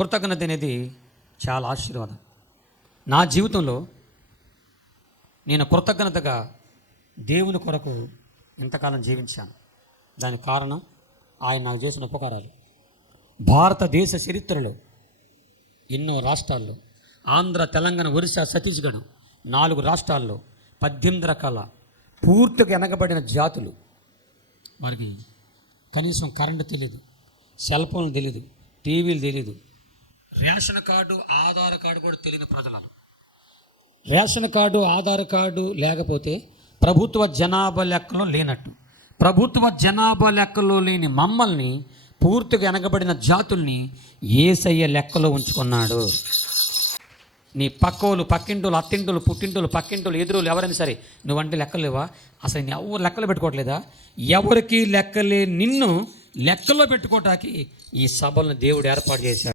కృతజ్ఞత అనేది చాలా ఆశీర్వాదం. నా జీవితంలో నేను కృతజ్ఞతగా దేవుని కొరకు ఇంతకాలం జీవించాను. దానికి కారణం ఆయన నాకు చేసిన ఉపకారాలు. భారతదేశ చరిత్రలో ఎన్నో రాష్ట్రాల్లో, ఆంధ్ర, తెలంగాణ, ఒరిస్సా, ఛత్తీస్గఢ్ 4 రాష్ట్రాల్లో 18 రకాల పూర్తిగా వెనకబడిన జాతులు, వారికి కనీసం కరెంటు తెలియదు, సెల్ ఫోన్లు తెలియదు, టీవీలు తెలియదు, రేషన్ కార్డు, ఆధార్ కార్డు కూడా తెలియని ప్రజలు. రేషన్ కార్డు, ఆధార్ కార్డు లేకపోతే ప్రభుత్వ జనాభా లెక్కలో లేనట్టు. ప్రభుత్వ జనాభా లెక్కలో లేని మమ్మల్ని, పూర్తిగా వెనకబడిన జాతుల్ని యేసయ్య లెక్కలో ఉంచుకున్నాడు. నీ పక్కోళ్ళు, పక్కింటోళ్ళు, అత్తింటోళ్ళు, పుట్టింటోళ్ళు, పక్కింటోళ్ళు, ఎదురులు ఎవరైనా సరే నువ్వంటే లెక్కలు లేవా? అసలు నీ ఎవరు లెక్కలు పెట్టుకోవట్లేదా? ఎవరికి లెక్కలే నిన్ను లెక్కలో పెట్టుకోవటానికి ఈ సభలను దేవుడు ఏర్పాటు చేశాడు.